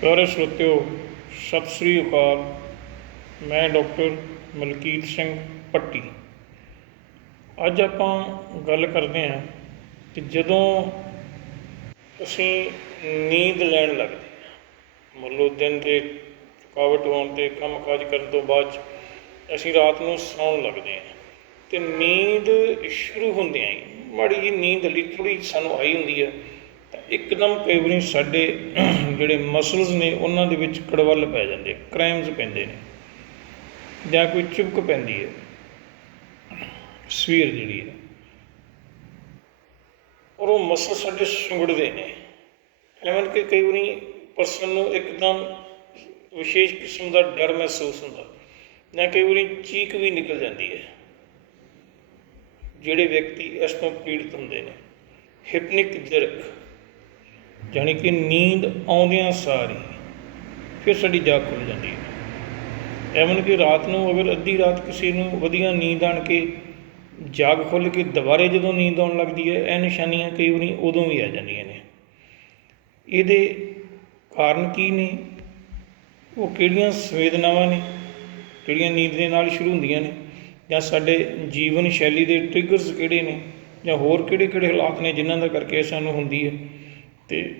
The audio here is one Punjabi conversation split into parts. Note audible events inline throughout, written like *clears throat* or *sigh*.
ਪਿਆਰੇ ਸਰੋਤਿਓ, ਸਤਿ ਸ੍ਰੀ ਅਕਾਲ। ਮੈਂ ਡਾਕਟਰ ਮਲਕੀਤ ਸਿੰਘ ਪੱਟੀ ਅੱਜ ਆਪਾਂ ਗੱਲ ਕਰਦੇ ਹਾਂ ਕਿ ਜਦੋਂ ਅਸੀਂ ਨੀਂਦ ਲੈਣ ਲੱਗਦੇ ਹਾਂ, ਮੰਨ ਲਓ ਦਿਨ ਦੇ ਥਕਾਵਟ ਹੋਣ ਤੇ ਕੰਮ ਕਾਜ ਕਰਨ ਤੋਂ ਬਾਅਦ 'ਚ ਅਸੀਂ ਰਾਤ ਨੂੰ ਸੌਣ ਲੱਗਦੇ ਹਾਂ, ਤੇ ਨੀਂਦ ਸ਼ੁਰੂ ਹੁੰਦਿਆਂ ਹੀ। ਮਾੜੀ ਜਿਹੀ ਨੀਂਦ ਲਈ ਥੋੜੀ ਸਾਨੂੰ ਆਈ ਹੁੰਦੀ ਹੈ। ਇੱਕਦਮ ਕਈ ਵਾਰੀ ਸਾਡੇ ਜਿਹੜੇ ਮਸਲਸ ਨੇ ਉਹਨਾਂ ਦੇ ਵਿੱਚ ਕੜਵੱਲ ਪੈ ਜਾਂਦੇ, ਕ੍ਰੈਮਸ ਪੈਂਦੇ ਨੇ, ਜਾਂ ਕੋਈ ਚੁਬਕ ਪੈਂਦੀ ਹੈ, ਸਵੀਰ ਜਿਹੜੀ ਹੈ, ਔਰ ਉਹ ਮਸਲ ਸਾਡੇ ਸੁੰਗੜਦੇ ਨੇ। ਐਵੇਂ ਕਿ ਕਈ ਵਾਰੀ ਪਰਸਨ ਨੂੰ ਇੱਕਦਮ ਵਿਸ਼ੇਸ਼ ਕਿਸਮ ਦਾ ਡਰ ਮਹਿਸੂਸ ਹੁੰਦਾ, ਜਾਂ ਕਈ ਵਾਰੀ ਚੀਕ ਵੀ ਨਿਕਲ ਜਾਂਦੀ ਹੈ। ਜਿਹੜੇ ਵਿਅਕਤੀ ਇਸ ਤੋਂ ਪੀੜਤ ਹੁੰਦੇ ਨੇ ਹਿਪਨਿਕ ਜਰਕ ਜਾਣੀ ਕਿ ਨੀਂਦ ਆਉਂਦਿਆਂ ਸਾਰੀ ਫਿਰ ਸਾਡੀ ਜਾਗ ਖੁੱਲ ਜਾਂਦੀ ਹੈ। ਐਵੇਂ ਕਿ ਰਾਤ ਨੂੰ ਅਗਰ ਅੱਧੀ ਰਾਤ ਕਿਸੇ ਨੂੰ ਵਧੀਆ ਨੀਂਦ ਆਣ ਕੇ ਜਾਗ ਖੁੱਲ ਕੇ ਦੁਬਾਰੇ ਜਦੋਂ ਨੀਂਦ ਆਉਣ ਲੱਗਦੀ ਹੈ, ਇਹ ਨਿਸ਼ਾਨੀਆਂ ਕਈ ਵਾਰੀ ਉਦੋਂ ਵੀ ਆ ਜਾਂਦੀਆਂ ਨੇ। ਇਹਦੇ ਕਾਰਨ ਕੀ ਨੇ? ਉਹ ਕਿਹੜੀਆਂ ਸੰਵੇਦਨਾਵਾਂ ਨੇ? ਜਿਹੜੀਆਂ ਨੀਂਦ ਦੇ ਨਾਲ ਸ਼ੁਰੂ ਹੁੰਦੀਆਂ ਨੇ? ਜਾਂ ਸਾਡੇ ਜੀਵਨ ਸ਼ੈਲੀ ਦੇ ਟ੍ਰਿਗਰਸ ਕਿਹੜੇ ਨੇ? ਜਾਂ ਹੋਰ ਕਿਹੜੇ ਕਿਹੜੇ ਹਾਲਾਤ ਨੇ ਜਿਨ੍ਹਾਂ ਦਾ ਕਰਕੇ ਸਾਨੂੰ ਹੁੰਦੀ ਹੈ? ਤੇ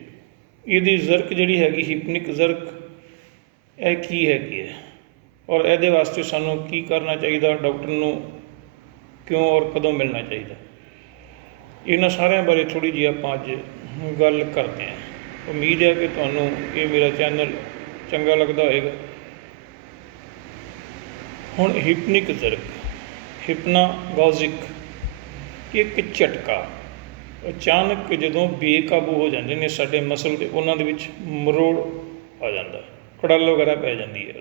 ਇਹਦੀ ਜ਼ਰਕ ਜਿਹੜੀ ਹੈਗੀ, ਹਿਪਨਿਕ ਜ਼ਰਕ, ਇਹ ਕੀ ਹੈਗੀ ਹੈ? ਔਰ ਇਹਦੇ ਵਾਸਤੇ ਸਾਨੂੰ ਕੀ ਕਰਨਾ ਚਾਹੀਦਾ, ਡਾਕਟਰ ਨੂੰ ਕਿਉਂ ਔਰ ਕਦੋਂ ਮਿਲਣਾ ਚਾਹੀਦਾ? ਇਹਨਾਂ ਸਾਰਿਆਂ ਬਾਰੇ ਥੋੜੀ ਜਿਹੀ ਆਪਾਂ ਅੱਜ ਗੱਲ ਕਰਦੇ ਹਾਂ। ਉਮੀਦ ਹੈ ਕਿ ਤੁਹਾਨੂੰ ਇਹ ਮੇਰਾ ਚੈਨਲ ਚੰਗਾ ਲੱਗਦਾ ਹੋਵੇਗਾ। ਹੁਣ ਹਿਪਨਿਕ ਜ਼ਰਕ, ਹਿਪਨਾਗੋਜਿਕ, ਇੱਕ ਝਟਕਾ। ਅਚਾਨਕ ਜਦੋਂ ਬੇਕਾਬੂ ਹੋ ਜਾਂਦੇ ਨੇ ਸਾਡੇ ਮਸਲ ਤੇ, ਉਹਨਾਂ ਦੇ ਵਿੱਚ ਮਰੋੜ ਆ ਜਾਂਦਾ ਕੜਲ ਵਗੈਰਾ ਪੈ ਜਾਂਦੀ ਹੈ।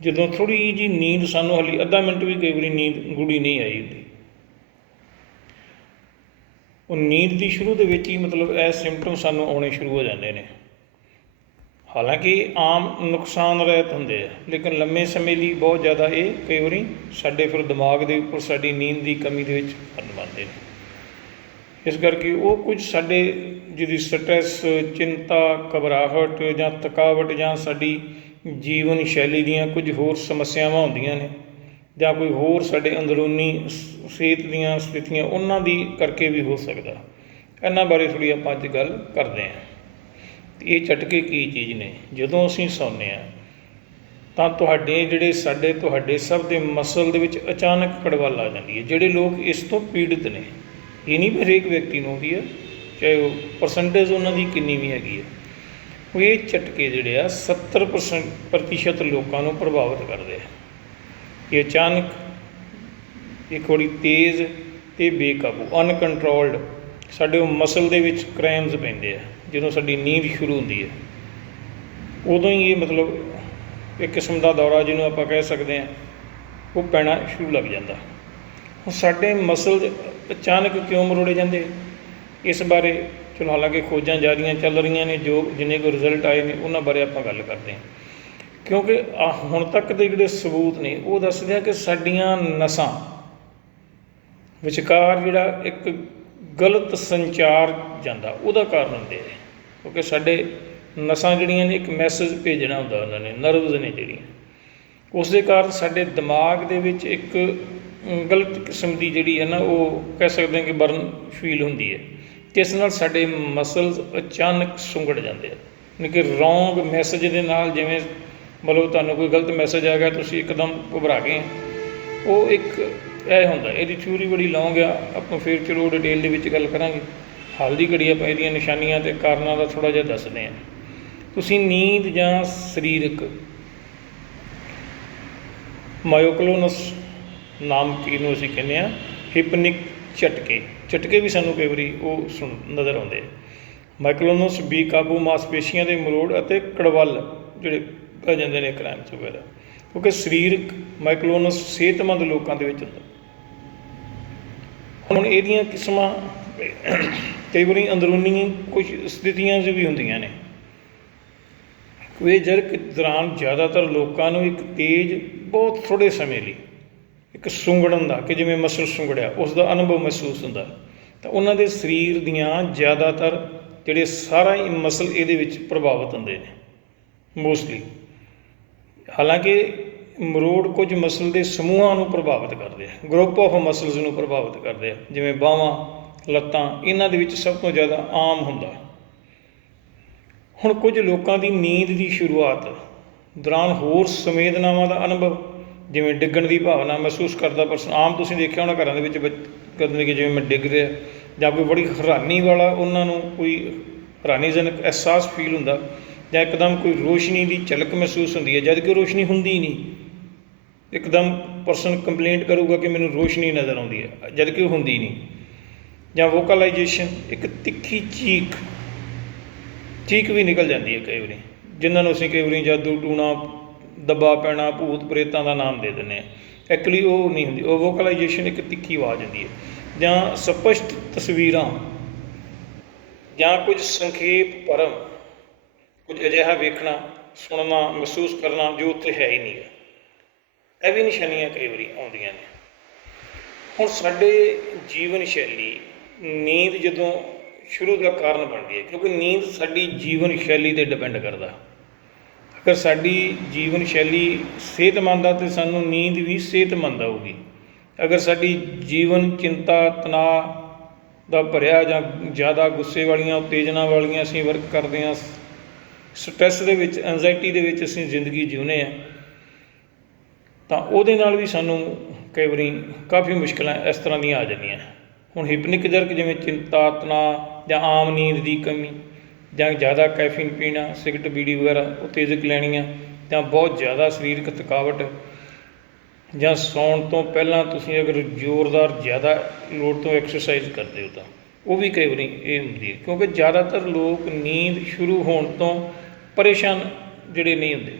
ਜਦੋਂ ਥੋੜੀ ਜੀ ਨੀਂਦ ਸਾਨੂੰ ਹਲੀ, ਅੱਧਾ ਮਿੰਟ ਵੀ ਕਈ ਵਾਰੀ ਨੀਂਦ ਗੂੜੀ ਨਹੀਂ ਆਈ ਹੁੰਦੀ। ਉਹ ਨੀਂਦ ਦੀ ਸ਼ੁਰੂ ਦੇ ਵਿੱਚ ਹੀ ਮਤਲਬ ਇਹ ਸਿੰਪਟਮ ਸਾਨੂੰ ਆਉਣੇ ਸ਼ੁਰੂ ਹੋ ਜਾਂਦੇ ਨੇ। ਹਾਲਾਂਕਿ ਆਮ ਨੁਕਸਾਨ ਰਹਿਤ ਹੁੰਦੇ ਆ, ਲੇਕਿਨ ਲੰਮੇ ਸਮੇਂ ਲਈ ਬਹੁਤ ਜ਼ਿਆਦਾ ਇਹ ਕਈ ਵਾਰੀ ਸਾਡੇ ਫਿਰ ਦਿਮਾਗ ਦੇ ਉੱਪਰ ਸਾਡੀ ਨੀਂਦ ਦੀ ਕਮੀ ਦੇ ਵਿੱਚ ਕਾਰਨ ਬਣਦੇ ਨੇ। ਇਸ ਕਰਕੇ ਉਹ ਕੁਝ ਸਾਡੇ ਜਿਹਦੀ ਸਟ੍ਰੈਸ, ਚਿੰਤਾ, ਘਬਰਾਹਟ ਜਾਂ ਥਕਾਵਟ ਜਾਂ ਸਾਡੀ ਜੀਵਨ ਸ਼ੈਲੀ ਦੀਆਂ ਕੁਝ ਹੋਰ ਸਮੱਸਿਆਵਾਂ ਹੁੰਦੀਆਂ ਨੇ ਜਾਂ ਕੋਈ ਹੋਰ ਸਾਡੇ ਅੰਦਰੂਨੀ ਸ- ਸਿਹਤ ਦੀਆਂ ਸਥਿਤੀਆਂ, ਉਹਨਾਂ ਦੀ ਕਰਕੇ ਵੀ ਹੋ ਸਕਦਾ। ਇਹਨਾਂ ਬਾਰੇ ਥੋੜੀ ਆਪਾਂ ਅੱਜ ਗੱਲ ਕਰਦੇ ਹਾਂ। ਇਹ ਝਟਕੇ ਕੀ ਚੀਜ਼ ਨੇ? ਜਦੋਂ ਅਸੀਂ ਸੌਂਦੇ ਹਾਂ, ਤਾਂ ਤੁਹਾਡੇ ਜਿਹੜੇ ਸਾਡੇ, ਤੁਹਾਡੇ ਸਭ ਦੇ ਮਸਲ ਦੇ ਵਿੱਚ ਅਚਾਨਕ ਕੜਵੱਲ ਆ ਜਾਂਦੀ ਹੈ। ਜਿਹੜੇ ਲੋਕ ਇਸ ਤੋਂ ਪੀੜਿਤ ਨੇ ਇਹ ਨਹੀਂ ਵੀ ਹਰੇਕ ਵਿਅਕਤੀ ਨੂੰ ਆਉਂਦੀ ਆ, ਚਾਹੇ ਉਹ ਪਰਸੈਂਟੇਜ ਉਹਨਾਂ ਦੀ ਕਿੰਨੀ ਵੀ ਹੈਗੀ ਹੈ ਉਹ ਇਹ ਝਟਕੇ ਜਿਹੜੇ ਆ 70% ਪ੍ਰਤੀਸ਼ਤ ਲੋਕਾਂ ਨੂੰ ਪ੍ਰਭਾਵਿਤ ਕਰਦੇ ਆ। ਇਹ ਅਚਾਨਕ ਇੱਕ ਬੜੀ ਤੇਜ਼ ਤੇ ਬੇਕਾਬੂ ਅਨਕੰਟਰੋਲਡ ਸਾਡੇ ਉਹ ਮਸਲ ਦੇ ਵਿੱਚ ਕ੍ਰੈਮਸ ਪੈਂਦੇ ਆ, ਜਦੋਂ ਸਾਡੀ ਨੀਂਦ ਸ਼ੁਰੂ ਹੁੰਦੀ ਹੈ ਉਦੋਂ ਹੀ ਇਹ ਮਤਲਬ ਇੱਕ ਕਿਸਮ ਦਾ ਦੌਰਾ ਜਿਹਨੂੰ ਆਪਾਂ ਕਹਿ ਸਕਦੇ ਹਾਂ ਉਹ ਪੈਣਾ ਸ਼ੁਰੂ ਲੱਗ ਜਾਂਦਾ। ਸਾਡੇ ਮਸਲ ਅਚਾਨਕ ਕਿਉਂ ਮਰੋੜੇ ਜਾਂਦੇ? ਇਸ ਬਾਰੇ ਚਲੋ ਹਾਲਾਂਕਿ ਖੋਜਾਂ ਜਾਰੀਆਂ ਚੱਲ ਰਹੀਆਂ ਨੇ, ਜੋ ਜਿੰਨੇ ਕੋ ਰਿਜ਼ਲਟ ਆਏ ਨੇ, ਉਹਨਾਂ ਬਾਰੇ ਆਪਾਂ ਗੱਲ ਕਰਦੇ ਹਾਂ। ਕਿਉਂਕਿ ਆਹ ਹੁਣ ਤੱਕ ਦੇ ਜਿਹੜੇ ਸਬੂਤ ਨੇ, ਉਹ ਦੱਸਦੇ ਆ ਕਿ ਸਾਡੀਆਂ ਨਸਾਂ ਵਿਚਕਾਰ ਜਿਹੜਾ ਇੱਕ ਗਲਤ ਸੰਚਾਰ ਜਾਂਦਾ, ਉਹਦਾ ਕਾਰਨ ਹੁੰਦੇ ਆ। ਕਿਉਂਕਿ ਸਾਡੇ ਨਸਾਂ ਜਿਹੜੀਆਂ ਨੇ, ਇੱਕ ਮੈਸੇਜ ਭੇਜਣਾ ਹੁੰਦਾ ਉਹਨਾਂ ਨੇ ਨਰਵਜ਼ ਨੇ ਜਿਹੜੀਆਂ। ਉਸ ਦੇ ਕਾਰਨ ਸਾਡੇ ਦਿਮਾਗ ਦੇ ਵਿੱਚ ਇੱਕ ਗਲਤ ਕਿਸਮ ਦੀ ਜਿਹੜੀ ਹੈ ਨਾ, ਉਹ ਕਹਿ ਸਕਦੇ ਹਾਂ ਕਿ ਬਰਨ ਫੀਲ ਹੁੰਦੀ ਹੈ। ਜਿਸ ਨਾਲ ਸਾਡੇ ਮਸਲਸ ਅਚਾਨਕ ਸੁੰਗੜ ਜਾਂਦੇ ਆ ਯਾਨੀ ਕਿ ਰੋਂਗ ਮੈਸੇਜ ਦੇ ਨਾਲ ਜਿਵੇਂ ਮਤਲਬ ਤੁਹਾਨੂੰ ਕੋਈ ਗਲਤ ਮੈਸੇਜ ਆ ਗਿਆ, ਤੁਸੀਂ ਇੱਕਦਮ ਘਬਰਾ ਗਏ ਉਹ ਇੱਕ ਇਹ ਹੁੰਦਾ, ਇਹਦੀ ਥਿਊਰੀ ਬੜੀ ਲੌਂਗ ਆ, ਆਪਾਂ ਫਿਰ ਚਲੋ ਡਿਟੇਲ ਦੇ ਵਿੱਚ ਗੱਲ ਕਰਾਂਗੇ। ਹਾਲ ਦੀ ਘੜੀ ਆਪਾਂ ਇਹਦੀਆਂ ਨਿਸ਼ਾਨੀਆਂ ਤੇ ਕਾਰਨਾਂ ਦਾ ਥੋੜਾ ਜਿਹਾ ਦੱਸਦੇ ਹਾਂ। ਤੁਸੀਂ ਨੀਂਦ ਜਾਂ ਸਰੀਰਕ? ਮਾਇਓਕਲੋਨਸ ਨਾਮ ਚੀਜ਼ ਨੂੰ ਅਸੀਂ ਕਹਿੰਦੇ ਆ ਹਿਪਨਿਕ ਝਟਕੇ। ਝਟਕੇ ਵੀ ਸਾਨੂੰ ਕਈ ਵਾਰੀ ਉਹ ਸੁਣ, ਨਜ਼ਰ ਆਉਂਦੇ ਆ। ਮਾਈਕਲੋਨਸ, ਬੀ ਕਾਬੂ, ਮਾਸਪੇਸ਼ੀਆਂ ਦੇ ਮਰੋੜ ਅਤੇ ਕੜਵੱਲ ਜਿਹੜੇ ਪੈ ਜਾਂਦੇ ਨੇ ਕ੍ਰਾਈਮਸ ਵਗੈਰਾ। ਕਿਉਂਕਿ ਸਰੀਰਕ ਮਾਈਕਲੋਨਸ ਸਿਹਤਮੰਦ ਲੋਕਾਂ ਦੇ ਵਿੱਚ ਹੁੰਦਾ। ਹੁਣ ਇਹਦੀਆਂ ਕਿਸਮਾਂ, ਕਈ ਵਾਰੀ ਅੰਦਰੂਨੀ ਕੁਝ ਸਥਿਤੀਆਂ ਵੀ ਹੁੰਦੀਆਂ ਨੇ। ਕੋਈ ਜਰਕ ਦੌਰਾਨ ਜ਼ਿਆਦਾਤਰ ਲੋਕਾਂ ਨੂੰ ਇੱਕ ਤੇਜ਼, ਬਹੁਤ ਥੋੜੇ ਸਮੇਂ ਲਈ ਇੱਕ ਸੁੰਗੜਨ ਦਾ ਕਿ ਜਿਵੇਂ ਮਸਲ ਸੁੰਗੜਿਆ ਉਸ ਦਾ ਅਨੁਭਵ ਮਹਿਸੂਸ ਹੁੰਦਾ। ਤਾਂ ਉਹਨਾਂ ਦੇ ਸਰੀਰ ਦੀਆਂ ਜ਼ਿਆਦਾਤਰ ਜਿਹੜੇ ਸਾਰਾ ਹੀ ਮਸਲ ਇਹਦੇ ਵਿੱਚ ਪ੍ਰਭਾਵਿਤ ਹੁੰਦੇ ਨੇ ਮੋਸਟਲੀ ਹਾਲਾਂਕਿ ਮਰੋੜ ਕੁਝ ਮਸਲ ਦੇ ਸਮੂਹਾਂ ਨੂੰ ਪ੍ਰਭਾਵਿਤ ਕਰਦੇ ਆ ਗਰੁੱਪ ਆਫ ਮਸਲਸ ਨੂੰ ਪ੍ਰਭਾਵਿਤ ਕਰਦੇ ਆ, ਜਿਵੇਂ ਬਾਹਾਂ, ਲੱਤਾਂ, ਇਹਨਾਂ ਦੇ ਵਿੱਚ ਸਭ ਤੋਂ ਜ਼ਿਆਦਾ ਆਮ ਹੁੰਦਾ। ਹੁਣ ਕੁਝ ਲੋਕਾਂ ਦੀ ਨੀਂਦ ਦੀ ਸ਼ੁਰੂਆਤ ਦੌਰਾਨ ਹੋਰ ਸੰਵੇਦਨਾਵਾਂ ਦਾ ਅਨੁਭਵ ਜਿਵੇਂ ਡਿੱਗਣ ਦੀ ਭਾਵਨਾ ਮਹਿਸੂਸ ਕਰਦਾ ਪਰਸਨ ਆਮ ਤੁਸੀਂ ਦੇਖਿਆ ਹੋਣਾ ਘਰਾਂ ਦੇ ਵਿੱਚ ਬੱਚ- ਕਰਦੇ ਨੇ ਕਿ ਜਿਵੇਂ ਮੈਂ ਡਿੱਗ ਰਿਹਾ, ਜਾਂ ਕੋਈ ਬੜੀ ਹੈਰਾਨੀ ਵਾਲਾ ਉਹਨਾਂ ਨੂੰ ਕੋਈ ਹੈਰਾਨੀਜਨਕ ਅਹਿਸਾਸ ਫੀਲ ਹੁੰਦਾ, ਜਾਂ ਇੱਕਦਮ ਕੋਈ ਰੋਸ਼ਨੀ ਦੀ ਝਲਕ ਮਹਿਸੂਸ ਹੁੰਦੀ ਹੈ, ਜਦ ਕਿ ਰੋਸ਼ਨੀ ਹੁੰਦੀ ਨਹੀਂ। ਇੱਕਦਮ ਪਰਸਨ ਕੰਪਲੇਂਟ ਕਰੂਗਾ ਕਿ ਮੈਨੂੰ ਰੋਸ਼ਨੀ ਨਜ਼ਰ ਆਉਂਦੀ ਹੈ, ਜਦ ਕਿ ਹੁੰਦੀ ਨਹੀਂ। ਜਾਂ ਵੋਕਲਾਈਜੇਸ਼ਨ ਇੱਕ ਤਿੱਖੀ ਚੀਕ ਚੀਕ ਵੀ ਨਿਕਲ ਜਾਂਦੀ ਹੈ ਕਈ ਵਾਰੀ, ਜਿਨ੍ਹਾਂ ਨੂੰ ਅਸੀਂ ਕਈ ਵਾਰੀ ਜਾਦੂ ਟੂਣਾ ਦੱਬਾ ਪੈਣਾ, ਭੂਤ ਪ੍ਰੇਤਾਂ ਦਾ ਨਾਮ ਦੇ ਦਿੰਦੇ ਆ। ਐਕਚੁਅਲੀ ਉਹ ਨਹੀਂ ਹੁੰਦੀ, ਉਹ ਵੋਕਲਾਈਜੇਸ਼ਨ ਇੱਕ ਤਿੱਖੀ ਆਵਾਜ਼ ਹੁੰਦੀ ਹੈ। ਜਾਂ ਸਪਸ਼ਟ ਤਸਵੀਰਾਂ, ਜਾਂ ਕੁਝ ਸੰਖੇਪ ਪਰਮ ਕੁਝ ਅਜਿਹਾ ਵੇਖਣਾ, ਸੁਣਨਾ, ਮਹਿਸੂਸ ਕਰਨਾ ਜੋ ਉੱਥੇ ਹੈ ਹੀ ਨਹੀਂ ਹੈ। ਇਹ ਵੀ ਨਿਸ਼ਾਨੀਆਂ ਕਈ ਵਾਰੀ ਆਉਂਦੀਆਂ ਨੇ। ਹੁਣ ਸਾਡੇ ਜੀਵਨ ਸ਼ੈਲੀ ਨੀਂਦ ਜਦੋਂ ਸ਼ੁਰੂ ਦਾ ਕਾਰਨ ਬਣਦੀ ਹੈ, ਕਿਉਂਕਿ ਨੀਂਦ ਸਾਡੀ ਜੀਵਨ ਸ਼ੈਲੀ ਤੇ ਡਿਪੈਂਡ ਕਰਦਾ। ਅਗਰ ਸਾਡੀ ਜੀਵਨ ਸ਼ੈਲੀ ਸਿਹਤਮੰਦ ਆ ਅਤੇ ਸਾਨੂੰ ਨੀਂਦ ਵੀ ਸਿਹਤਮੰਦ ਆਊਗੀ। ਅਗਰ ਸਾਡੀ ਜੀਵਨ ਚਿੰਤਾ, ਤਣਾਅ ਦਾ ਭਰਿਆ ਜਾਂ ਜ਼ਿਆਦਾ ਗੁੱਸੇ ਵਾਲੀਆਂ, ਉਤੇਜਨਾ ਵਾਲੀਆਂ ਅਸੀਂ ਵਰਕ ਕਰਦੇ ਹਾਂ, ਸਟ੍ਰੈਸ ਦੇ ਵਿੱਚ ਐਂਜ਼ਾਈਟੀ ਦੇ ਵਿੱਚ ਅਸੀਂ ਜ਼ਿੰਦਗੀ ਜਿਉਂਦੇ ਆ ਤਾਂ ਉਹਦੇ ਨਾਲ ਵੀ ਸਾਨੂੰ ਕਈ ਵਾਰੀ ਕਾਫੀ ਮੁਸ਼ਕਲਾਂ ਇਸ ਤਰ੍ਹਾਂ ਦੀਆਂ ਆ ਜਾਂਦੀਆਂ। ਹੁਣ ਹਿਪਨਿਕ ਜਰਕ ਜਿਵੇਂ ਚਿੰਤਾ, ਤਣਾਅ ਜਾਂ ਆਮ ਨੀਂਦ ਦੀ ਕਮੀ ਜਾਂ ਜ਼ਿਆਦਾ ਕੈਫੀਨ ਪੀਣਾ ਸਿਗਰਟ ਬੀੜੀ ਵਗੈਰਾ ਉਤੇਜਕ ਲੈਣੀਆਂ, ਜਾਂ ਬਹੁਤ ਜ਼ਿਆਦਾ ਸਰੀਰਕ ਥਕਾਵਟ, ਜਾਂ ਸੌਣ ਤੋਂ ਪਹਿਲਾਂ ਤੁਸੀਂ ਅਗਰ ਜ਼ੋਰਦਾਰ ਜ਼ਿਆਦਾ ਲੋਡ ਤੋਂ ਐਕਸਰਸਾਈਜ਼ ਕਰਦੇ ਹੋ ਤਾਂ, ਉਹ ਵੀ ਕਈ ਵਾਰੀ ਇਹ ਹੁੰਦੀ ਹੈ, ਕਿਉਂਕਿ ਜ਼ਿਆਦਾਤਰ ਲੋਕ ਨੀਂਦ ਸ਼ੁਰੂ ਹੋਣ ਤੋਂ ਪਰੇਸ਼ਾਨ ਜਿਹੜੇ ਨਹੀਂ ਹੁੰਦੇ।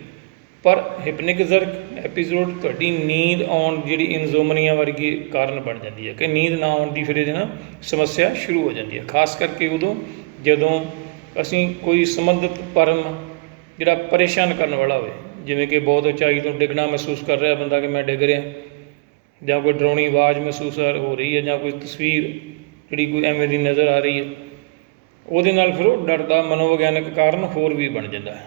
ਪਰ ਹਿਪਨਿਕ ਜ਼ਰਕ ਐਪੀਸੋਡ ਤੁਹਾਡੀ ਨੀਂਦ ਆਉਣ ਜਿਹੜੀ ਇਨਜ਼ੋਮਨੀਆ ਵਰਗੀ ਕਾਰਨ ਬਣ ਜਾਂਦੀ ਹੈ, ਕਿ ਨੀਂਦ ਨਾ ਆਉਣ ਦੀ ਫਿਰ ਇਹਦੇ ਨਾਲ ਸਮੱਸਿਆ ਸ਼ੁਰੂ ਹੋ ਜਾਂਦੀ ਹੈ, ਖਾਸ ਕਰਕੇ ਉਦੋਂ ਜਦੋਂ ਅਸੀਂ ਕੋਈ ਸੰਬੰਧਿਤ ਪਰਮ ਜਿਹੜਾ ਪਰੇਸ਼ਾਨ ਕਰਨ ਵਾਲਾ ਹੋਵੇ, ਜਿਵੇਂ ਕਿ ਬਹੁਤ ਉਚਾਈ ਤੋਂ ਡਿੱਗਣਾ ਮਹਿਸੂਸ ਕਰ ਰਿਹਾ ਬੰਦਾ ਕਿ ਮੈਂ ਡਿੱਗ ਰਿਹਾ, ਜਾਂ ਕੋਈ ਡਰਾਉਣੀ ਆਵਾਜ਼ ਮਹਿਸੂਸ ਹੋ ਰਹੀ ਹੈ, ਜਾਂ ਕੋਈ ਤਸਵੀਰ ਜਿਹੜੀ ਕੋਈ ਐਵੇਂ ਦੀ ਨਜ਼ਰ ਆ ਰਹੀ ਹੈ, ਉਹਦੇ ਨਾਲ ਫਿਰ ਉਹ ਡਰ ਦਾ ਮਨੋਵਿਗਿਆਨਕ ਕਾਰਨ ਹੋਰ ਵੀ ਬਣ ਜਾਂਦਾ ਹੈ।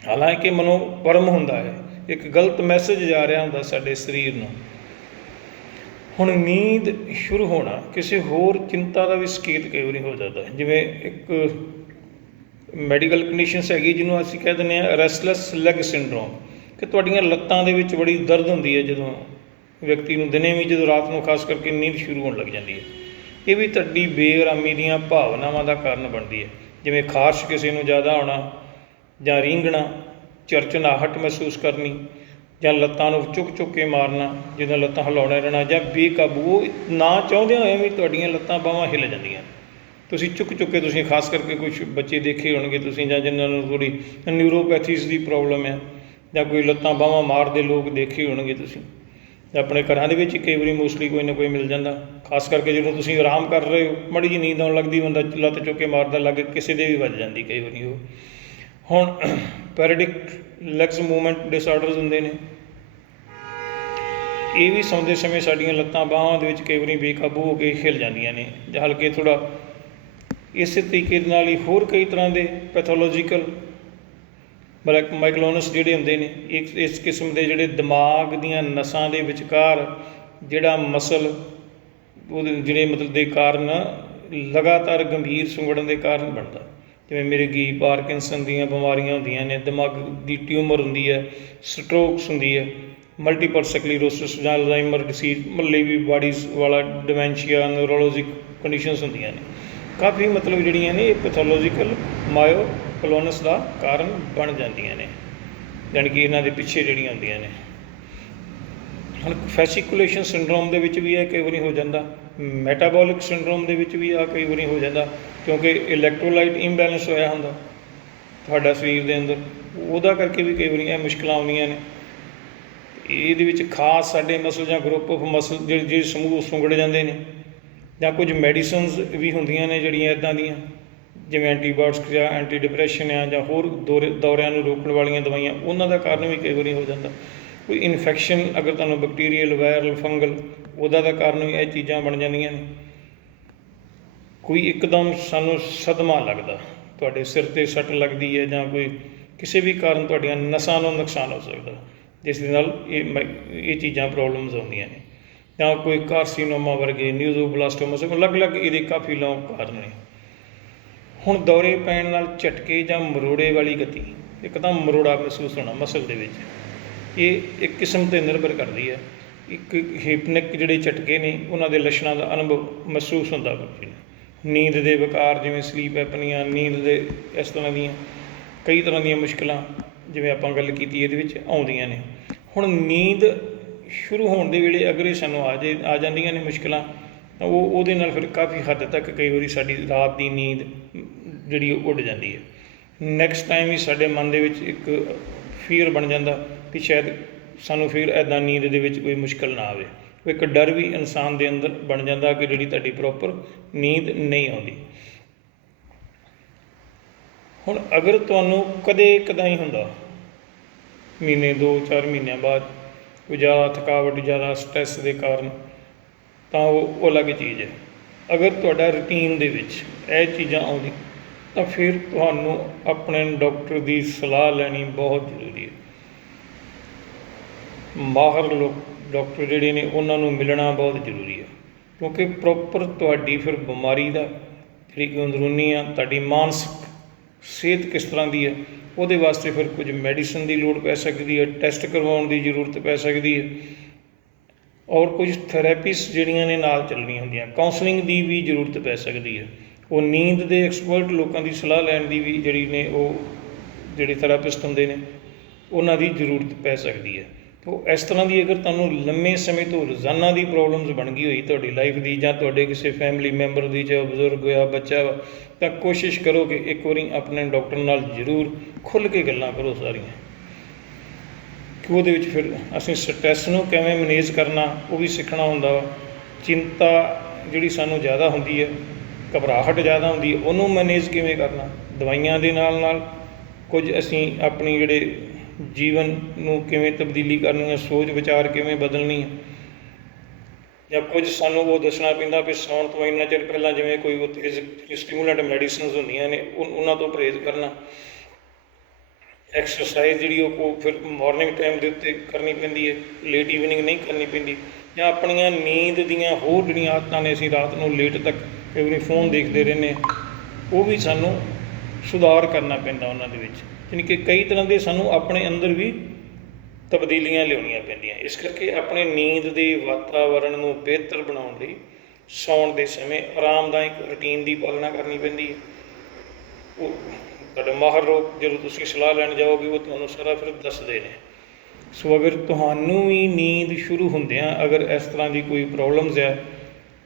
ਹਾਲਾਂਕਿ ਮਨੋ ਪਰਮ ਹੁੰਦਾ ਹੈ, ਇੱਕ ਗਲਤ ਮੈਸੇਜ ਜਾ ਰਿਹਾ ਹੁੰਦਾ ਸਾਡੇ ਸਰੀਰ ਨੂੰ। ਹੁਣ ਨੀਂਦ ਸ਼ੁਰੂ ਹੋਣਾ ਕਿਸੇ ਹੋਰ ਚਿੰਤਾ ਦਾ ਵੀ ਸੰਕੇਤ ਕਈ ਵਾਰੀ ਹੋ ਜਾਂਦਾ ਜਿਵੇਂ ਇੱਕ ਮੈਡੀਕਲ ਕੰਡੀਸ਼ਨਸ ਹੈਗੀ ਜਿਹਨੂੰ ਅਸੀਂ ਕਹਿ ਦਿੰਦੇ ਆ ਰੈਸਟਲੈਸ ਲੈਗ ਸਿੰਡਰੋਮ ਕਿ ਤੁਹਾਡੀਆਂ ਲੱਤਾਂ ਦੇ ਵਿੱਚ ਬੜੀ ਦਰਦ ਹੁੰਦੀ ਹੈ ਜਦੋਂ ਵਿਅਕਤੀ ਨੂੰ ਦਿਨੇ ਵੀ ਜਦੋਂ ਰਾਤ ਨੂੰ ਖਾਸ ਕਰਕੇ ਨੀਂਦ ਸ਼ੁਰੂ ਹੋਣ ਲੱਗ ਜਾਂਦੀ ਹੈ। ਇਹ ਵੀ ਤੁਹਾਡੀ ਬੇਆਰਾਮੀ ਦੀਆਂ ਭਾਵਨਾਵਾਂ ਦਾ ਕਾਰਨ ਬਣਦੀ ਹੈ। ਜਿਵੇਂ ਖਾਰਸ਼ ਕਿਸੇ ਨੂੰ ਜ਼ਿਆਦਾ ਆਉਣਾ ਜਾਂ ਰੀਂਗਣਾ, ਚਰਚਨਾਹਟ ਮਹਿਸੂਸ ਕਰਨੀ ਜਾਂ ਲੱਤਾਂ ਨੂੰ ਚੁੱਕ ਚੁੱਕ ਕੇ ਮਾਰਨਾ, ਜਿੱਦਾਂ ਲੱਤਾਂ ਹਿਲਾਉਣੇ ਰਹਿਣਾ ਜਾਂ ਬੇਕਾਬੂ, ਉਹ ਨਾ ਚਾਹੁੰਦਿਆਂ ਹੋਇਆਂ ਵੀ ਤੁਹਾਡੀਆਂ ਲੱਤਾਂ ਬਾਹਾਂ ਹਿੱਲ ਜਾਂਦੀਆਂ। ਤੁਸੀਂ ਚੁੱਕ ਚੁੱਕ ਕੇ ਤੁਸੀਂ ਖਾਸ ਕਰਕੇ ਕੁਝ ਬੱਚੇ ਦੇਖੇ ਹੋਣਗੇ ਤੁਸੀਂ ਜਾਂ ਜਿਨ੍ਹਾਂ ਨੂੰ ਥੋੜੀ ਨਿਊਰੋਪੈਥੀਸ ਦੀ ਪ੍ਰੋਬਲਮ ਹੈ ਜਾਂ ਕੋਈ ਲੱਤਾਂ ਬਾਹਾਂ ਮਾਰਦੇ ਲੋਕ ਦੇਖੇ ਹੋਣਗੇ ਤੁਸੀਂ। ਆਪਣੇ ਘਰਾਂ ਦੇ ਵਿੱਚ ਕਈ ਵਾਰੀ ਮੋਸਟਲੀ ਕੋਈ ਨਾ ਕੋਈ ਮਿਲ ਜਾਂਦਾ। ਖਾਸ ਕਰਕੇ ਜਦੋਂ ਤੁਸੀਂ ਆਰਾਮ ਕਰ ਰਹੇ ਹੋ, ਮੜੀ ਜੀ ਨੀਂਦ ਆਉਣ ਲੱਗਦੀ, ਬੰਦਾ ਲੱਤ ਚੁੱਕ ਕੇ ਮਾਰਦਾ ਲੱਗ ਕਿਸੇ ਦੇ ਵੀ ਵੱਜ ਜਾਂਦੀ ਕਈ ਵਾਰੀ ਉਹ। ਹੁਣ *clears throat* ਪੈਰਾਡਿਕ ਲੈਗਸ ਮੂਵਮੈਂਟ ਡਿਸਆਰਡਰਸ ਹੁੰਦੇ ਨੇ। ਇਹ ਵੀ ਸੌਂਦੇ ਸਮੇਂ ਸਾਡੀਆਂ ਲੱਤਾਂ ਬਾਹਾਂ ਦੇ ਵਿੱਚ ਕਈ ਵਾਰੀ ਬੇਕਾਬੂ ਹੋ ਕੇ ਹਿੱਲ ਜਾਂਦੀਆਂ ਨੇ ਜਾਂ ਹਲਕੇ ਥੋੜਾ ਇਸੇ ਤਰੀਕੇ ਦੇ ਨਾਲ ਹੀ ਹੋਰ ਕਈ ਤਰ੍ਹਾਂ ਦੇ ਪੈਥੋਲੋਜੀਕਲ ਬਲੈਕ ਮਾਈਕਲੋਨਸ ਜਿਹੜੇ ਹੁੰਦੇ ਨੇ ਇਸ ਇਸ ਕਿਸਮ ਦੇ ਜਿਹੜੇ ਦਿਮਾਗ ਦੀਆਂ ਨਸਾਂ ਦੇ ਵਿਚਕਾਰ ਜਿਹੜਾ ਮਸਲ ਉਹਦੇ ਜਿਹੜੇ ਮਤਲਬ ਦੇ ਕਾਰਨ ਲਗਾਤਾਰ ਗੰਭੀਰ ਸੁੰਗੜਨ ਦੇ ਕਾਰਨ ਬਣਦਾ। ਜਿਵੇਂ ਮਿਰਗੀ ਪਾਰਕਿੰਸਨ ਦੀਆਂ ਬਿਮਾਰੀਆਂ ਹੁੰਦੀਆਂ ਨੇ, ਦਿਮਾਗ ਦੀ ਟਿਊਮਰ ਹੁੰਦੀ ਹੈ ਸਟ੍ਰੋਕਸ ਹੁੰਦੀ ਹੈ ਮਲਟੀਪਲ ਸਕਲੀਰੋਸਿਸ ਜਾਂ ਅਲਜ਼ਾਈਮਰ ਡਿਸੀਜ਼ ਮੱਲੇ ਵੀ ਬਾਡੀਜ਼ ਵਾਲਾ ਡਿਮੈਂਸ਼ੀਆ ਨਿਊਰੋਲੋਜਿਕ ਕੰਡੀਸ਼ਨਸ ਹੁੰਦੀਆਂ ਨੇ। ਕਾਫੀ ਮਤਲਬ ਜਿਹੜੀਆਂ ਨੇ, ਇਹ ਪੈਥੋਲੋਜੀਕਲ ਮਾਇਓ ਕਲੋਨਸ ਦਾ ਕਾਰਨ ਬਣ ਜਾਂਦੀਆਂ ਨੇ ਯਾਨੀ ਕਿ ਇਹਨਾਂ ਦੇ ਪਿੱਛੇ ਜਿਹੜੀਆਂ ਹੁੰਦੀਆਂ ਨੇ। ਹੁਣ ਫੈਸੀਕੂਲੇਸ਼ਨ ਸਿੰਡਰੋਮ ਦੇ ਵਿੱਚ ਵੀ ਇਹ ਕਈ ਵਾਰੀ ਹੋ ਜਾਂਦਾ ਮੈਟਾਬੋਲਿਕ ਸਿੰਡਰੋਮ ਦੇ ਵਿੱਚ ਵੀ ਆ ਕਈ ਵਾਰੀ ਹੋ ਜਾਂਦਾ ਕਿਉਂਕਿ ਇਲੈਕਟ੍ਰੋਲਾਈਟ ਇੰਬੈਲੈਂਸ ਹੋਇਆ ਹੁੰਦਾ ਤੁਹਾਡਾ ਸਰੀਰ ਦੇ ਅੰਦਰ। ਉਹਦਾ ਕਰਕੇ ਵੀ ਕਈ ਵਾਰੀ ਇਹ ਮੁਸ਼ਕਲਾਂ ਆਉਂਦੀਆਂ ਨੇ। ਇਹਦੇ ਵਿੱਚ ਖਾਸ ਸਾਡੇ ਮਸਲ ਜਾਂ ਗਰੁੱਪ ਆਫ ਮਸਲ ਜਿਹੜੇ ਜਿਹੜੇ ਸਮੂਹ ਸੁੰਗੜ ਜਾਂਦੇ ਨੇ। ਜਾਂ ਕੁਝ ਮੈਡੀਸਿਨਸ ਵੀ ਹੁੰਦੀਆਂ ਨੇ ਜਿਹੜੀਆਂ ਇਦਾਂ ਦੀਆਂ, ਜਿਵੇਂ ਐਂਟੀਬਾਇਓਟਿਕਸ ਜਾਂ ਐਂਟੀ ਡਿਪਰੈਸ਼ਨ ਆ ਜਾਂ ਹੋਰ ਦੌਰੇ ਦੌਰਿਆਂ ਨੂੰ ਰੋਕਣ ਵਾਲੀਆਂ ਦਵਾਈਆਂ, ਉਹਨਾਂ ਦਾ ਕਾਰਨ ਵੀ ਕਈ ਵਾਰੀ ਹੋ ਜਾਂਦਾ। ਕੋਈ ਇਨਫੈਕਸ਼ਨ ਅਗਰ ਤੁਹਾਨੂੰ ਬੈਕਟੀਰੀਅਲ ਵਾਇਰਲ ਫੰਗਲ ਉਹਦਾ ਦਾ ਕਾਰਨ ਵੀ ਇਹ ਚੀਜ਼ਾਂ ਬਣ ਜਾਂਦੀਆਂ ਨੇ। ਕੋਈ ਇੱਕਦਮ ਸਾਨੂੰ ਸਦਮਾ ਲੱਗਦਾ। ਤੁਹਾਡੇ ਸਿਰ ਤੇ ਸੱਟ ਲੱਗਦੀ ਹੈ ਜਾਂ ਕੋਈ ਕਿਸੇ ਵੀ ਕਾਰਨ ਤੁਹਾਡੀਆਂ ਨਸਾਂ ਨੂੰ ਨੁਕਸਾਨ ਹੋ ਸਕਦਾ। ਜਿਸ ਦੇ ਨਾਲ ਇਹ ਮ- ਇਹ ਚੀਜ਼ਾਂ ਪ੍ਰੋਬਲਮਸ ਆਉਂਦੀਆਂ ਨੇ। ਜਾਂ ਕੋਈ ਕਾਰਸੀਨੋਮਾ ਵਰਗੇ ਨਿਊਜ਼ੋਬਲਾਸਟੋਮਾ ਸਭ ਅਲੱਗ-ਅਲੱਗ ਇਹਦੇ ਕਾਫੀ ਲੋਕ ਕਾਰਨ ਨੇ। ਹੁਣ ਦੌਰੇ ਪੈਣ ਨਾਲ ਝਟਕੇ ਜਾਂ ਮਰੋੜੇ ਵਾਲੀ ਗਤੀ ਇੱਕਦਮ ਮਰੋੜਾ ਮਹਿਸੂਸ ਹੋਣਾ ਮਸਲ ਦੇ ਵਿੱਚ। ਇਹ ਇੱਕ ਕਿਸਮ ਤੇ ਨਿਰਭਰ ਕਰਦੀ ਹੈ। ਇੱਕ ਹਿਪਨਿਕ ਜਿਹੜੇ ਝਟਕੇ ਨੇ, ਉਹਨਾਂ ਦੇ ਲੱਛਣਾਂ ਦਾ ਅਨੁਭਵ ਮਹਿਸੂਸ ਹੁੰਦਾ ਬੱਚੇ ਨੂੰ ਨੀਂਦ ਦੇ ਵਿਕਾਰ ਜਿਵੇਂ ਸਲੀਪ ਐਪਨੀਆ ਨੀਂਦ ਦੇ ਇਸ ਤਰ੍ਹਾਂ ਦੀਆਂ ਕਈ ਤਰ੍ਹਾਂ ਦੀਆਂ ਮੁਸ਼ਕਲਾਂ ਜਿਵੇਂ ਆਪਾਂ ਗੱਲ ਕੀਤੀ ਇਹਦੇ ਵਿੱਚ ਆਉਂਦੀਆਂ ਨੇ। ਹੁਣ ਨੀਂਦ ਸ਼ੁਰੂ ਹੋਣ ਦੇ ਵੇਲੇ ਅਗਰ ਇਹ ਸਾਨੂੰ ਆ ਜੇ, ਆ ਜਾਂਦੀਆਂ ਨੇ ਮੁਸ਼ਕਲਾਂ, ਤਾਂ ਉਹ ਉਹਦੇ ਨਾਲ ਫਿਰ ਕਾਫੀ ਹੱਦ ਤੱਕ ਕਈ ਵਾਰੀ ਸਾਡੀ ਰਾਤ ਦੀ ਨੀਂਦ ਜਿਹੜੀ ਉਹ ਉੱਡ ਜਾਂਦੀ ਹੈ। ਨੈਕਸਟ ਟਾਈਮ ਵੀ ਸਾਡੇ ਮਨ ਦੇ ਵਿੱਚ ਇੱਕ ਫੀਅਰ ਬਣ ਜਾਂਦਾ ਕਿ ਸ਼ਾਇਦ ਸਾਨੂੰ ਫਿਰ ਐਦਾਂ ਨੀਂਦ ਦੇ ਵਿੱਚ ਕੋਈ ਮੁਸ਼ਕਲ ਨਾ ਆਵੇ। ਉਹ ਇੱਕ ਡਰ ਵੀ ਇਨਸਾਨ ਦੇ ਅੰਦਰ ਬਣ ਜਾਂਦਾ ਕਿ ਜਿਹੜੀ ਤੁਹਾਡੀ ਪ੍ਰੋਪਰ ਨੀਂਦ ਨਹੀਂ ਆਉਂਦੀ। ਹੁਣ ਅਗਰ ਤੁਹਾਨੂੰ ਕਦੇ ਕਦਾਈ ਹੁੰਦਾ, ਮਹੀਨੇ 2-4 ਮਹੀਨਿਆਂ ਬਾਅਦ ਕੋਈ ਜ਼ਿਆਦਾ ਥਕਾਵਟ, ਜ਼ਿਆਦਾ ਸਟ੍ਰੈਸ ਦੇ ਕਾਰਨ, ਤਾਂ ਉਹ ਅਲੱਗ ਚੀਜ਼ ਹੈ। ਅਗਰ ਤੁਹਾਡਾ ਰੁਟੀਨ ਦੇ ਵਿੱਚ ਇਹ ਚੀਜ਼ਾਂ ਆਉਂਦੀ, ਤਾਂ ਫਿਰ ਤੁਹਾਨੂੰ ਆਪਣੇ ਡਾਕਟਰ ਦੀ ਸਲਾਹ ਲੈਣੀ ਬਹੁਤ ਜ਼ਰੂਰੀ ਹੈ। ਮਾਹਰ ਲੋਕ ਡਾਕਟਰ ਜਿਹੜੇ ਨੇ ਉਹਨਾਂ ਨੂੰ ਮਿਲਣਾ ਬਹੁਤ ਜ਼ਰੂਰੀ ਹੈ। ਕਿਉਂਕਿ ਪ੍ਰੋਪਰ ਤੁਹਾਡੀ ਫਿਰ ਬਿਮਾਰੀ ਦਾ ਜਿਹੜੀ ਕਿ ਅੰਦਰੂਨੀ ਆ, ਤੁਹਾਡੀ ਮਾਨਸਿਕ ਸਿਹਤ ਕਿਸ ਤਰ੍ਹਾਂ ਦੀ ਹੈ, ਉਹਦੇ ਵਾਸਤੇ ਫਿਰ ਕੁਝ ਮੈਡੀਸਨ ਦੀ ਲੋੜ ਪੈ ਸਕਦੀ ਹੈ ਟੈਸਟ ਕਰਵਾਉਣ ਦੀ ਜ਼ਰੂਰਤ ਪੈ ਸਕਦੀ ਹੈ। ਔਰ ਕੁਝ ਥੈਰੇਪੀਸ ਜਿਹੜੀਆਂ ਨੇ ਨਾਲ ਚੱਲਣੀਆਂ ਹੁੰਦੀਆਂ ਕਾਉਂਸਲਿੰਗ ਦੀ ਵੀ ਜ਼ਰੂਰਤ ਪੈ ਸਕਦੀ ਹੈ। ਉਹ ਨੀਂਦ ਦੇ ਐਕਸਪਰਟ ਲੋਕਾਂ ਦੀ ਸਲਾਹ ਲੈਣ ਦੀ ਵੀ ਜਿਹੜੀ ਨੇ ਉਹ ਜਿਹੜੇ ਥੈਰੇਪਿਸਟ ਹੁੰਦੇ ਨੇ, ਉਹਨਾਂ ਦੀ ਜ਼ਰੂਰਤ ਪੈ ਸਕਦੀ ਹੈ। ਉਹ ਇਸ ਤਰ੍ਹਾਂ ਦੀ ਅਗਰ ਤੁਹਾਨੂੰ ਲੰਮੇ ਸਮੇਂ ਤੋਂ ਰੋਜ਼ਾਨਾ ਦੀ ਪ੍ਰੋਬਲਮਸ ਬਣ ਗਈ ਹੋਈ ਤੁਹਾਡੀ ਲਾਈਫ ਦੀ ਜਾਂ ਤੁਹਾਡੇ ਕਿਸੇ ਫੈਮਿਲੀ ਮੈਂਬਰ ਦੀ ਜਾਂ ਬਜ਼ੁਰਗ ਹੋਇਆ, ਬੱਚਾ ਵਾ ਤਾਂ ਕੋਸ਼ਿਸ਼ ਕਰੋ ਕਿ ਇੱਕ ਵਾਰੀ ਆਪਣੇ ਡਾਕਟਰ ਨਾਲ ਜ਼ਰੂਰ ਖੁੱਲ੍ਹ ਕੇ ਗੱਲਾਂ ਕਰੋ ਸਾਰੀਆਂ। ਕਿ ਉਹਦੇ ਵਿੱਚ ਫਿਰ ਅਸੀਂ ਸਟ੍ਰੈਸ ਨੂੰ ਕਿਵੇਂ ਮੈਨੇਜ ਕਰਨਾ, ਉਹ ਵੀ ਸਿੱਖਣਾ ਹੁੰਦਾ ਵਾ। ਚਿੰਤਾ ਜਿਹੜੀ ਸਾਨੂੰ ਜ਼ਿਆਦਾ ਹੁੰਦੀ ਹੈ, ਘਬਰਾਹਟ ਜ਼ਿਆਦਾ ਹੁੰਦੀ ਹੈ, ਉਹਨੂੰ ਮੈਨੇਜ ਕਿਵੇਂ ਕਰਨਾ? ਦਵਾਈਆਂ ਦੇ ਨਾਲ ਨਾਲ ਕੁਝ ਅਸੀਂ ਆਪਣੀ ਜਿਹੜੇ ਜੀਵਨ ਨੂੰ ਕਿਵੇਂ ਤਬਦੀਲੀ ਕਰਨੀ ਹੈ, ਸੋਚ ਵਿਚਾਰ ਕਿਵੇਂ ਬਦਲਣੀ ਹੈ। ਜਾਂ ਕੁਝ ਸਾਨੂੰ ਉਹ ਦੱਸਣਾ ਪੈਂਦਾ ਵੀ ਸੌਣ ਤੋਂ ਇੰਨਾ ਚਿਰ ਪਹਿਲਾਂ ਜਿਵੇਂ ਕੋਈ ਉਹ ਤੇਜ਼ ਸਟਿਮੂਲੈਂਟ ਮੈਡੀਸਿਨਸ ਹੁੰਦੀਆਂ ਨੇ, ਉਨ- ਉਹਨਾਂ ਤੋਂ ਪਰਹੇਜ਼ ਕਰਨਾ। ਐਕਸਰਸਾਈਜ਼ ਜਿਹੜੀ ਉਹ ਫਿਰ ਮਾਰਨਿੰਗ ਟਾਈਮ ਦੇ ਉੱਤੇ ਕਰਨੀ ਪੈਂਦੀ ਹੈ ਲੇਟ ਈਵਨਿੰਗ ਨਹੀਂ ਕਰਨੀ ਪੈਂਦੀ। ਜਾਂ ਆਪਣੀਆਂ ਨੀਂਦ ਦੀਆਂ ਹੋਰ ਜਿਹੜੀਆਂ ਆਦਤਾਂ ਨੇ ਅਸੀਂ ਰਾਤ ਨੂੰ ਲੇਟ ਤੱਕ ਕਈ ਵਾਰੀ ਫੋਨ ਦੇਖਦੇ ਰਹਿੰਦੇ ਉਹ ਵੀ ਸਾਨੂੰ ਸੁਧਾਰ ਕਰਨਾ ਪੈਂਦਾ ਉਹਨਾਂ ਦੇ ਵਿੱਚ। ਯਾਨੀ ਕਿ ਕਈ ਤਰ੍ਹਾਂ ਦੇ ਸਾਨੂੰ ਆਪਣੇ ਅੰਦਰ ਵੀ ਤਬਦੀਲੀਆਂ ਲਿਆਉਣੀਆਂ ਪੈਂਦੀਆਂ। ਇਸ ਕਰਕੇ ਆਪਣੇ ਨੀਂਦ ਦੇ ਵਾਤਾਵਰਣ ਨੂੰ ਬਿਹਤਰ ਬਣਾਉਣ ਲਈ ਸੌਣ ਦੇ ਸਮੇਂ ਆਰਾਮਦਾਇਕ ਰੁਟੀਨ ਦੀ ਪਾਲਣਾ ਕਰਨੀ ਪੈਂਦੀ ਹੈ। ਉਹ ਤੁਹਾਡੇ ਮਾਹਰ ਲੋਕ ਜਦੋਂ ਤੁਸੀਂ ਸਲਾਹ ਲੈਣ ਜਾਓਗੇ, ਉਹ ਤੁਹਾਨੂੰ ਸਾਰਾ ਫਿਰ ਦੱਸਦੇ ਨੇ। ਸੋ ਅਗਰ ਤੁਹਾਨੂੰ ਵੀ ਨੀਂਦ ਸ਼ੁਰੂ ਹੁੰਦਿਆਂ ਅਗਰ ਇਸ ਤਰ੍ਹਾਂ ਦੀ ਕੋਈ ਪ੍ਰੋਬਲਮਸ ਹੈ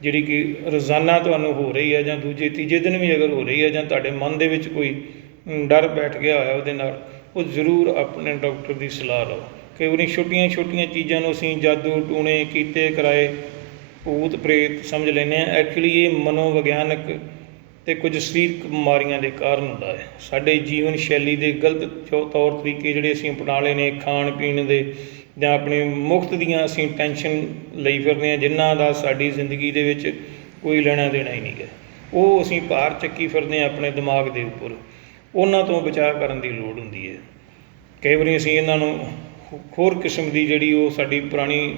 ਜਿਹੜੀ ਕਿ ਰੋਜ਼ਾਨਾ ਤੁਹਾਨੂੰ ਹੋ ਰਹੀ ਹੈ ਜਾਂ ਦੂਜੇ ਤੀਜੇ ਦਿਨ ਵੀ ਅਗਰ ਹੋ ਰਹੀ ਹੈ ਜਾਂ ਤੁਹਾਡੇ ਮਨ ਦੇ ਵਿੱਚ ਕੋਈ ਡਰ ਬੈਠ ਗਿਆ ਹੋਇਆ ਉਹਦੇ ਨਾਲ, ਉਹ ਜ਼ਰੂਰ ਆਪਣੇ ਡਾਕਟਰ ਦੀ ਸਲਾਹ ਲਓ। ਕਈ ਵਾਰੀ ਛੋਟੀਆਂ ਛੋਟੀਆਂ ਚੀਜ਼ਾਂ ਨੂੰ ਅਸੀਂ ਜਾਦੂ, ਟੂਣੇ, ਕੀਤੇ, ਕਰਾਏ, ਭੂਤ, ਪ੍ਰੇਤ ਸਮਝ ਲੈਂਦੇ ਹਾਂ। ਐਕਚੁਅਲੀ ਇਹ ਮਨੋਵਿਗਿਆਨਕ ਤੇ ਕੁਝ ਸਰੀਰਕ ਬਿਮਾਰੀਆਂ ਦੇ ਕਾਰਨ ਹੁੰਦਾ ਹੈ। ਸਾਡੇ ਜੀਵਨ ਸ਼ੈਲੀ ਦੇ ਗਲਤ ਤੌਰ ਤਰੀਕੇ ਜਿਹੜੇ ਅਸੀਂ ਅਪਣਾ ਲਏ ਨੇ, ਖਾਣ, ਪੀਣ ਦੇ ਜਾਂ ਆਪਣੇ ਮੁਫਤ ਦੀਆਂ ਅਸੀਂ ਟੈਨਸ਼ਨ ਲਈ ਫਿਰਦੇ ਹਾਂ, ਜਿਨ੍ਹਾਂ ਦਾ ਸਾਡੀ ਜ਼ਿੰਦਗੀ ਦੇ ਵਿੱਚ ਕੋਈ ਲੈਣਾ ਦੇਣਾ ਹੀ ਨਹੀਂ ਹੈ ਉਹ ਅਸੀਂ ਭਾਰ ਚੱਕੀ ਫਿਰਦੇ ਹਾਂ ਆਪਣੇ ਦਿਮਾਗ ਦੇ ਉੱਪਰ। ਉਹਨਾਂ ਤੋਂ ਬਚਾਅ ਕਰਨ ਦੀ ਲੋੜ ਹੁੰਦੀ ਹੈ। ਕਈ ਵਾਰੀ ਅਸੀਂ ਇਹਨਾਂ ਨੂੰ ਹੋਰ ਕਿਸਮ ਦੀ ਜਿਹੜੀ ਉਹ ਸਾਡੀ ਪੁਰਾਣੀ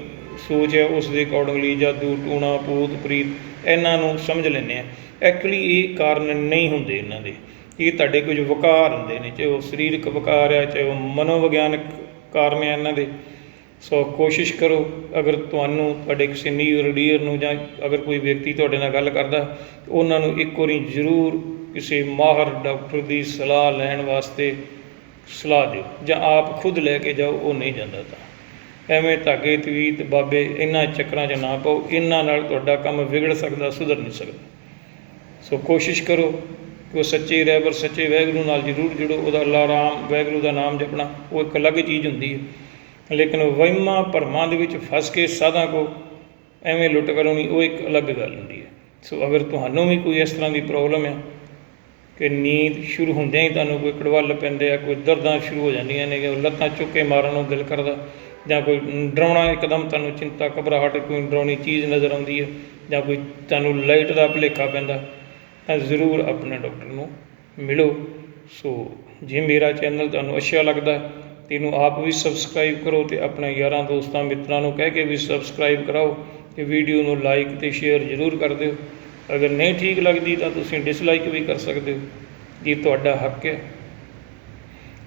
ਸੋਚ ਹੈ, ਉਸ ਦੇ ਅਕੋਰਡਿੰਗਲੀ ਜਾਦੂ, ਟੂਣਾ, ਭੂਤ, ਪ੍ਰੀਤ, ਇਹਨਾਂ ਨੂੰ ਸਮਝ ਲੈਂਦੇ ਆ ਐਕਚੁਅਲੀ ਇਹ ਕਾਰਨ ਨਹੀਂ ਹੁੰਦੇ ਇਹਨਾਂ ਦੇ। ਇਹ ਤੁਹਾਡੇ ਕੁਝ ਵਿਕਾਰ ਹੁੰਦੇ ਨੇ, ਚਾਹੇ ਉਹ ਸਰੀਰਕ ਵਿਕਾਰ ਹੈ, ਚਾਹੇ ਉਹ ਮਨੋਵਿਗਿਆਨਕ ਕਾਰਨ ਹੈ ਇਹਨਾਂ ਦੇ। ਸੋ ਕੋਸ਼ਿਸ਼ ਕਰੋ, ਅਗਰ ਤੁਹਾਨੂੰ ਤੁਹਾਡੇ ਕਿਸੇ ਨੀਅਰ ਡੀਅਰ ਨੂੰ ਜਾਂ ਅਗਰ ਕੋਈ ਵਿਅਕਤੀ ਤੁਹਾਡੇ ਨਾਲ ਗੱਲ ਕਰਦਾ, ਉਹਨਾਂ ਨੂੰ ਇੱਕ ਵਾਰੀ ਜ਼ਰੂਰ ਕਿਸੇ ਮਾਹਰ ਡਾਕਟਰ ਦੀ ਸਲਾਹ ਲੈਣ ਵਾਸਤੇ ਸਲਾਹ ਦਿਓ, ਜਾਂ ਆਪ ਖੁਦ ਲੈ ਕੇ ਜਾਓ, ਉਹ ਨਹੀਂ ਜਾਂਦਾ ਤਾਂ। ਐਵੇਂ ਧਾਗੇ, ਤਵੀਤ, ਬਾਬੇ, ਇਹਨਾਂ ਚੱਕਰਾਂ 'ਚ ਨਾ ਪਾਓ, ਇਹਨਾਂ ਨਾਲ ਤੁਹਾਡਾ ਕੰਮ ਵਿਗੜ ਸਕਦਾ, ਸੁਧਰ ਨਹੀਂ ਸਕਦਾ। ਸੋ ਕੋਸ਼ਿਸ਼ ਕਰੋ ਕਿ ਉਹ ਸੱਚੇ ਰਹਿਬਰ, ਸੱਚੇ ਵਾਹਿਗੁਰੂ ਨਾਲ ਜ਼ਰੂਰ ਜੁੜੋ, ਉਹਦਾ ਅੱਲਾ ਰਾਮ ਵਾਹਿਗੁਰੂ ਦਾ ਨਾਮ ਜਪਣਾ, ਉਹ ਇੱਕ ਅਲੱਗ ਚੀਜ਼ ਹੁੰਦੀ ਹੈ। ਲੇਕਿਨ ਵਹਿਮਾਂ ਭਰਮਾਂ ਦੇ ਵਿੱਚ ਫਸ ਕੇ ਸਾਧਾਂ ਕੋ ਐਵੇਂ ਲੁੱਟ ਕਰਾਉਣੀ ਉਹ ਇੱਕ ਅਲੱਗ ਗੱਲ ਹੁੰਦੀ ਹੈ। ਸੋ ਅਗਰ ਤੁਹਾਨੂੰ ਵੀ ਕੋਈ ਇਸ ਤਰ੍ਹਾਂ ਦੀ ਪ੍ਰੋਬਲਮ ਹੈ ਕਿ ਨੀਂਦ ਸ਼ੁਰੂ ਹੁੰਦਿਆਂ ਹੀ ਤੁਹਾਨੂੰ ਕੋਈ ਕੜਵੱਲ ਪੈਂਦੇ ਆ, ਕੋਈ ਦਰਦਾਂ ਸ਼ੁਰੂ ਹੋ ਜਾਂਦੀਆਂ ਨੇ ਕਿ ਲੱਤਾਂ ਚੁੱਕ ਕੇ ਮਾਰਨ ਨੂੰ ਦਿਲ ਕਰਦਾ, ਜਾਂ ਕੋਈ ਡਰਾਉਣਾ ਇੱਕਦਮ ਤੁਹਾਨੂੰ ਚਿੰਤਾ, ਘਬਰਾਹਟ, ਕੋਈ ਡਰਾਉਣੀ ਚੀਜ਼ ਨਜ਼ਰ ਆਉਂਦੀ ਹੈ, ਜਾਂ ਕੋਈ ਤੁਹਾਨੂੰ ਲਾਈਟ ਦਾ ਭੁਲੇਖਾ ਪੈਂਦਾ, ਤਾਂ ਜ਼ਰੂਰ ਆਪਣੇ ਡਾਕਟਰ ਨੂੰ ਮਿਲੋ। ਸੋ ਜੇ ਮੇਰਾ ਚੈਨਲ ਤੁਹਾਨੂੰ ਅੱਛਾ ਲੱਗਦਾ ਇਹਨੂੰ ਆਪ ਵੀ ਸਬਸਕ੍ਰਾਈਬ ਕਰੋ ਤੇ ਆਪਣੇ ਯਾਰਾਂ ਦੋਸਤਾਂ ਮਿੱਤਰਾਂ ਨੂੰ ਕਹਿ ਕੇ ਵੀ ਸਬਸਕ੍ਰਾਈਬ ਕਰਾਓ ਤੇ ਵੀਡੀਓ ਨੂੰ ਲਾਈਕ ਤੇ ਸ਼ੇਅਰ ਜ਼ਰੂਰ ਕਰ ਦਿਓ। ਅਗਰ ਨਹੀਂ ਠੀਕ ਲੱਗਦੀ ਤਾਂ ਤੁਸੀਂ ਡਿਸਲਾਈਕ ਵੀ ਕਰ ਸਕਦੇ ਹੋ। ਇਹ ਤੁਹਾਡਾ ਹੱਕ ਹੈ।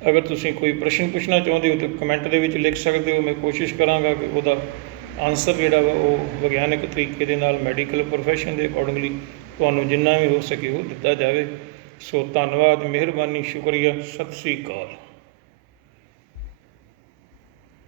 ਅਗਰ ਤੁਸੀਂ ਕੋਈ ਪ੍ਰਸ਼ਨ ਪੁੱਛਣਾ ਚਾਹੁੰਦੇ ਹੋ ਤਾਂ ਕਮੈਂਟ ਦੇ ਵਿੱਚ ਲਿਖ ਸਕਦੇ ਹੋ। ਮੈਂ ਕੋਸ਼ਿਸ਼ ਕਰਾਂਗਾ ਕਿ ਉਹਦਾ ਆਨਸਰ ਜਿਹੜਾ ਵਾ ਉਹ ਵਿਗਿਆਨਕ ਤਰੀਕੇ ਦੇ ਨਾਲ ਮੈਡੀਕਲ ਪ੍ਰੋਫੈਸ਼ਨ ਦੇ ਅਕੋਰਡਿੰਗਲੀ ਤੁਹਾਨੂੰ ਜਿੰਨਾ ਵੀ ਹੋ ਸਕੇ ਉਹ ਦਿੱਤਾ ਜਾਵੇ। ਸੋ ਧੰਨਵਾਦ, ਮਿਹਰਬਾਨੀ, ਸ਼ੁਕਰੀਆ। ਸਤਿ ਸ੍ਰੀ ਅਕਾਲ।